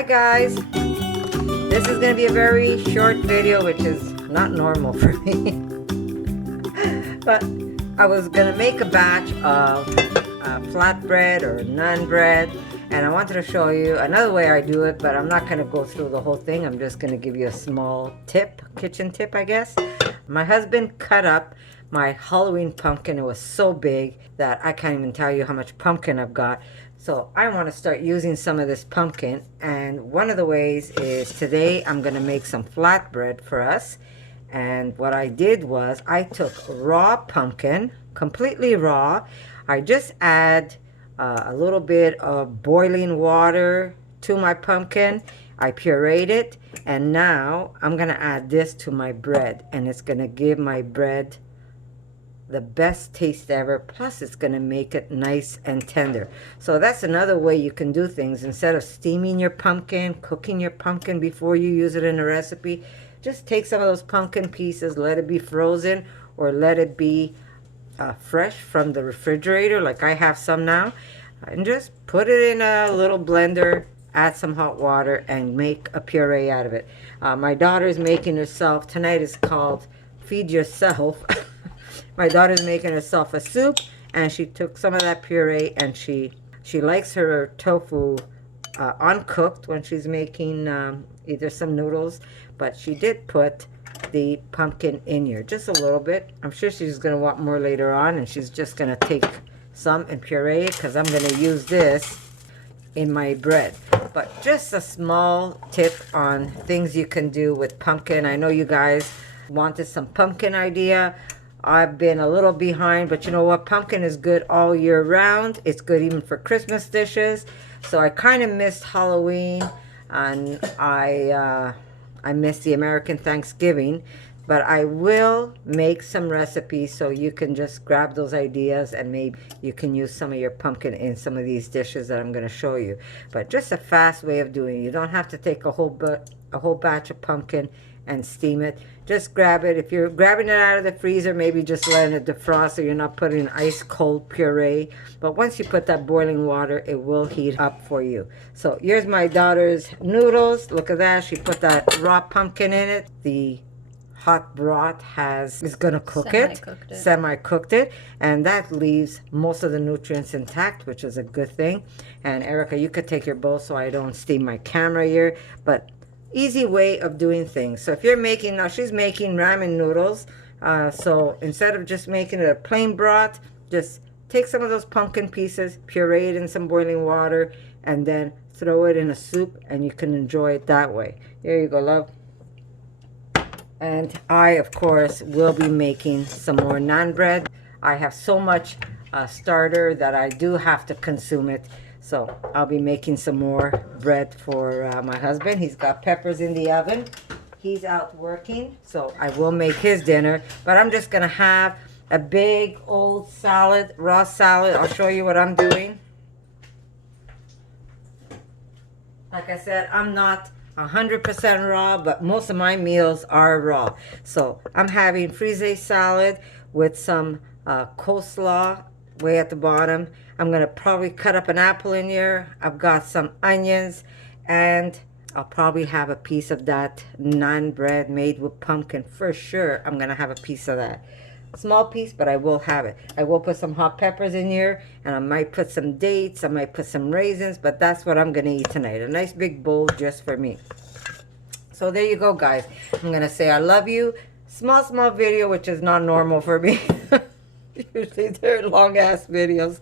Hi guys, this is going to be a very short video, which is not normal for me. But I was going to make a batch of flatbread or naan bread, and I wanted to show you another way I do it, but I'm not going to go through the whole thing. I'm just going to give you a small tip, kitchen tip I guess. My husband cut up my Halloween pumpkin. It was so big that I can't even tell you how much pumpkin I've got. So I want to start using some of this pumpkin, and one of the ways is today I'm going to make some flatbread for us. And what I did was I took raw pumpkin, completely raw. I just add a little bit of boiling water to my pumpkin. I pureed it, and now I'm going to add this to my bread, and it's going to give my bread the best taste ever, plus it's going to make it nice and tender. So that's another way you can do things. Instead of steaming your pumpkin, cooking your pumpkin before you use it in a recipe, just take some of those pumpkin pieces, let it be frozen or let it be fresh from the refrigerator, like I have some now, and just put it in a little blender, add some hot water, and make a puree out of it. My daughter's making herself, tonight is called Feed Yourself. My daughter's making herself a soup, and she took some of that puree, and she likes her tofu uncooked when she's making either some noodles, but she did put the pumpkin in here just a little bit. I'm sure she's going to want more later on, and she's just going to take some and puree it because I'm going to use this in my bread. But just a small tip on things you can do with pumpkin. I know you guys wanted some pumpkin idea. I've been a little behind, but you know what? Pumpkin is good all year round. It's good even for Christmas dishes. So I kind of missed Halloween, and I missed the American Thanksgiving. But I will make some recipes so you can just grab those ideas, and maybe you can use some of your pumpkin in some of these dishes that I'm going to show you. But just a fast way of doing it. You don't have to take a whole batch of pumpkin and steam it. Just grab it. If you're grabbing it out of the freezer, maybe just letting it defrost so you're not putting ice cold puree. But once you put that boiling water, it will heat up for you. So here's my daughter's noodles. Look at that. She put that raw pumpkin in it. The hot broth is gonna cook it, semi-cooked it, and that leaves most of the nutrients intact, which is a good thing. And Erica, you could take your bowl so I don't steam my camera here, but easy way of doing things. So if you're making, now she's making ramen noodles, so instead of just making it a plain broth, just take some of those pumpkin pieces, puree it in some boiling water, and then throw it in a soup, and you can enjoy it that way. Here you go, love. And I, of course, will be making some more naan bread. I have so much starter that I do have to consume it. So I'll be making some more bread for my husband. He's got peppers in the oven. He's out working, so I will make his dinner. But I'm just going to have a big old salad, raw salad. I'll show you what I'm doing. Like I said, I'm not 100% raw, but most of my meals are raw. So I'm having frisee salad with some coleslaw way at the bottom. I'm going to probably cut up an apple in here. I've got some onions, and I'll probably have a piece of that naan bread made with pumpkin. For sure, I'm going to have a piece of that. Small piece, but I will have it. I will put some hot peppers in here, and I might put some dates. I might put some raisins, but that's what I'm going to eat tonight. A nice big bowl just for me. So there you go, guys. I'm going to say I love you. Small video, which is not normal for me. Usually they're long-ass videos.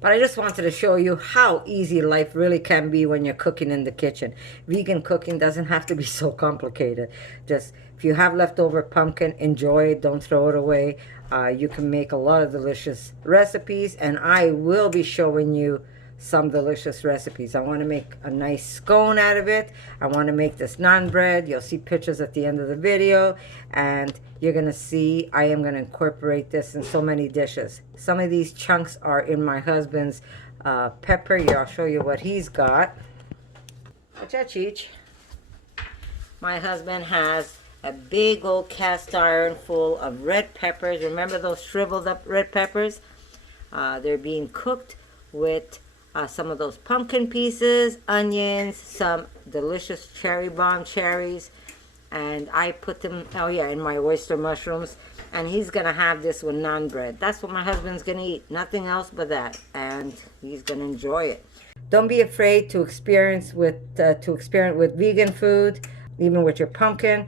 But I just wanted to show you how easy life really can be when you're cooking in the kitchen. Vegan cooking doesn't have to be so complicated. Just, if you have leftover pumpkin, enjoy it. Don't throw it away. You can make a lot of delicious recipes, and I will be showing you some delicious recipes. I want to make a nice scone out of it. I want to make this naan bread. You'll see pictures at the end of the video, and you're going to see I am going to incorporate this in so many dishes. Some of these chunks are in my husband's pepper. Here, I'll show you what he's got. Cheech. My husband has a big old cast iron full of red peppers. Remember those shriveled up red peppers? They're being cooked with some of those pumpkin pieces, onions, some delicious cherry bomb cherries, and I put them, oh yeah, in my oyster mushrooms. And he's gonna have this with naan bread. That's what my husband's gonna eat, nothing else but that, and he's gonna enjoy it. Don't be afraid to experiment with vegan food, even with your pumpkin,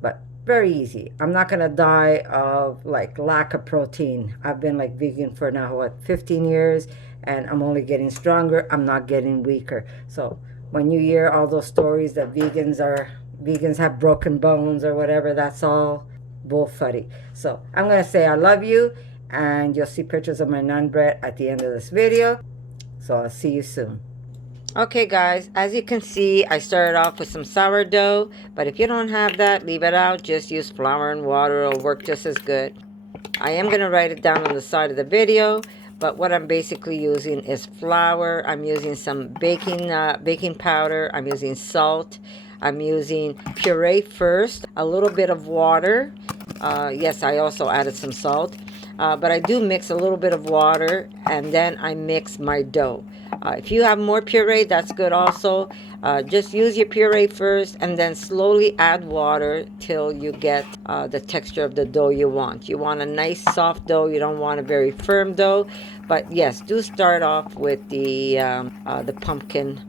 but very easy. I'm not gonna die of like lack of protein. I've been like vegan for now, what, 15 years, and I'm only getting stronger. I'm not getting weaker. So when you hear all those stories that vegans have broken bones or whatever, that's all bullfuddy. So I'm gonna say I love you, and you'll see pictures of my naan bread at the end of this video. So I'll see you soon. Okay guys, as you can see, I started off with some sourdough, but if you don't have that, leave it out. Just use flour and water, it'll work just as good. I am going to write it down on the side of the video, but what I'm basically using is flour. I'm using some baking powder. I'm using salt. I'm using puree first, a little bit of water. Yes, I also added some salt, but I do mix a little bit of water, and then I mix my dough. If you have more puree, that's good also. Just use your puree first and then slowly add water till you get the texture of the dough you want. You want a nice soft dough. You don't want a very firm dough. But yes, do start off with the pumpkin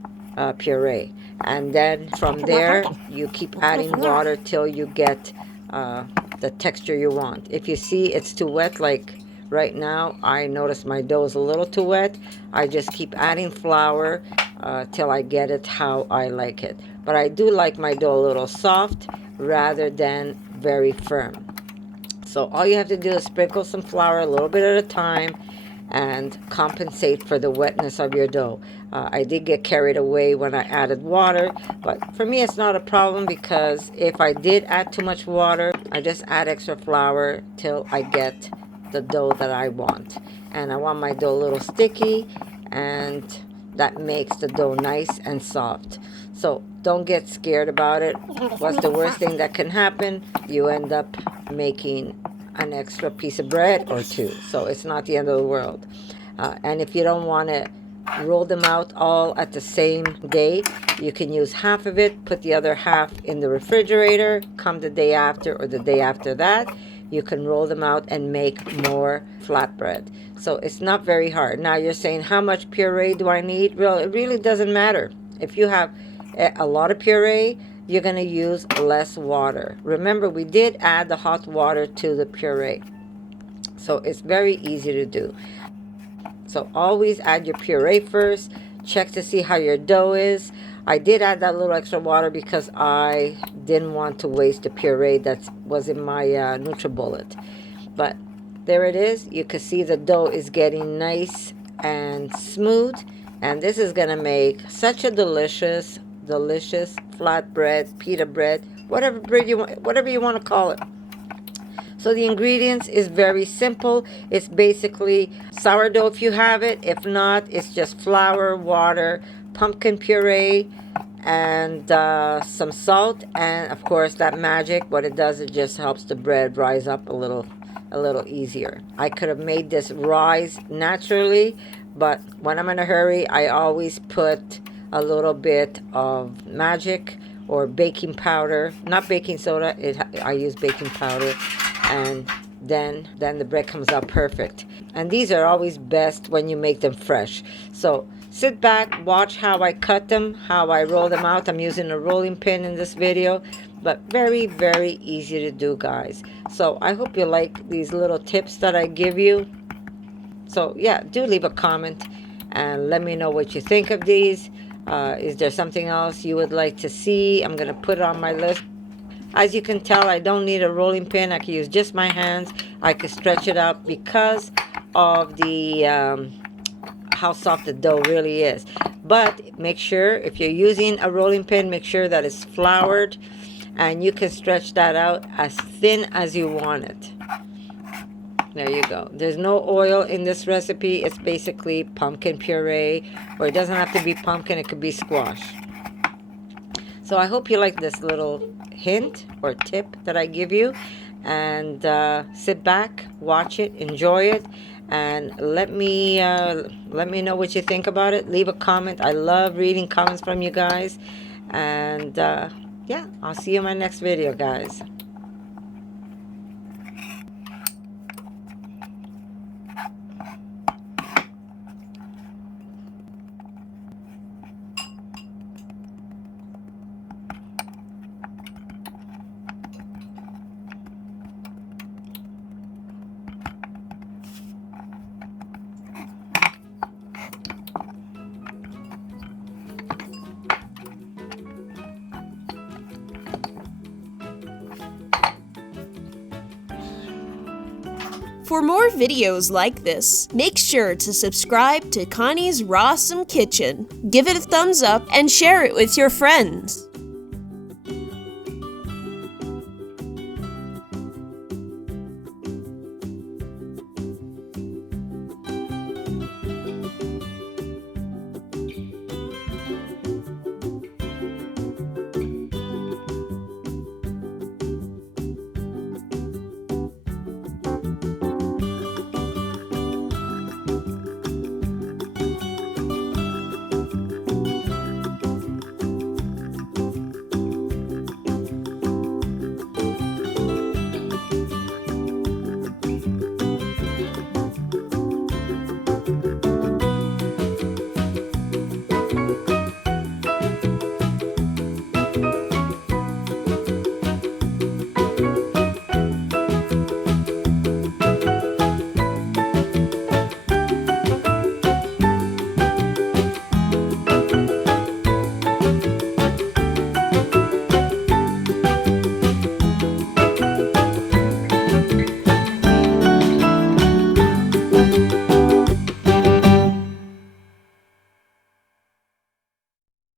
puree. And then from there, you keep adding water till you get the texture you want. If you see it's too wet, like right now, I notice my dough is a little too wet. I just keep adding flour till I get it how I like it. But I do like my dough a little soft rather than very firm. So all you have to do is sprinkle some flour a little bit at a time and compensate for the wetness of your dough. I did get carried away when I added water, but for me it's not a problem, because if I did add too much water, I just add extra flour till I get the dough that I want. And I want my dough a little sticky, and that makes the dough nice and soft. So don't get scared about it. What's the worst thing that can happen? You end up making an extra piece of bread or two. So it's not the end of the world. And if you don't want to roll them out all at the same day, you can use half of it, put the other half in the refrigerator. Come the day after or the day after that, you can roll them out and make more flatbread. So it's not very hard. Now you're saying, how much puree do I need? Well, it really doesn't matter. If you have a lot of puree, you're going to use less water. Remember, we did add the hot water to the puree. So it's very easy to do. So always add your puree first. Check to see how your dough is. I did add that little extra water because I didn't want to waste the puree that was in my NutriBullet. But there it is. You can see the dough is getting nice and smooth. And this is going to make such a delicious flatbread, pita bread, whatever bread you want, whatever you want to call it. So the ingredients is very simple. It's basically sourdough if you have it. If not, it's just flour, water, pumpkin puree, and some salt. And of course that magic, what it does, it just helps the bread rise up a little easier. I could have made this rise naturally, but when I'm in a hurry, I always put a little bit of magic or baking powder, not baking soda. I use baking powder, and then the bread comes out perfect. And these are always best when you make them fresh. So sit back, watch how I cut them, how I roll them out. I'm using a rolling pin in this video, but very, very easy to do, guys. So I hope you like these little tips that I give you. So yeah, do leave a comment and let me know what you think of these. Is there something else you would like to see? I'm going to put it on my list. As you can tell, I don't need a rolling pin. I can use just my hands. I can stretch it out because of the how soft the dough really is. But make sure, if you're using a rolling pin, make sure that it's floured, and you can stretch that out as thin as you want it. There you go. There's no oil in this recipe. It's basically pumpkin puree, or it doesn't have to be pumpkin. It could be squash. So I hope you like this little hint or tip that I give you. And sit back, watch it, enjoy it. and let me know what you think about it. Leave a comment. I love reading comments from you guys. And yeah, I'll see you in my next video, guys. For more videos like this, make sure to subscribe to Connie's RAWsome Kitchen, give it a thumbs up, and share it with your friends.